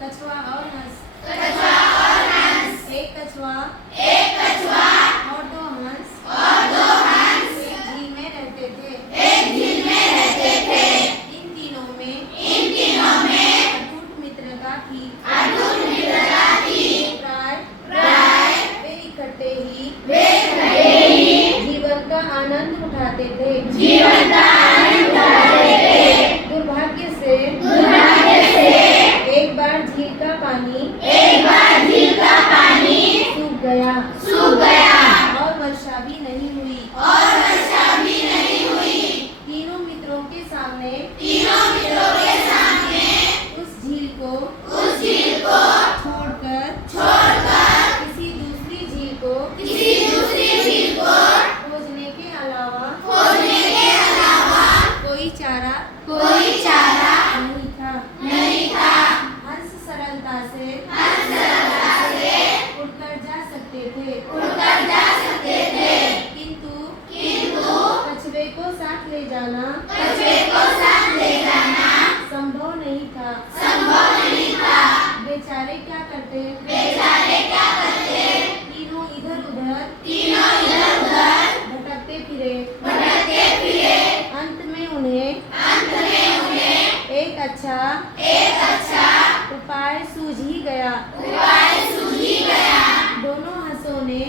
कछुआ और हंस। एक कछुआ और दो हंस एक झील में रहते थे। इन तीनों में अटूट मित्रता थी। प्राय वे इकट्ठे ही जीवन का आनंद उठाते थे। दुर्भाग्य से एक बार झील का पानी सूख गया और वर्षा भी नहीं हुई। तीनों मित्रों के सामने उस झील को छोड़कर किसी दूसरी झील को खोजने के अलावा कोई चारा नहीं था। हंस सरलता से उड़कर जा सकते थे, किंतु कछुए को साथ ले जाना संभव नहीं था। बेचारे क्या करते? तीनों इधर उधर भटकते फिरे। अंत में उन्हें एक अच्छा उपाय सूझ ही गया। दोनों हंसों ने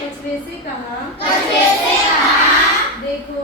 कछुए से कहा, देखो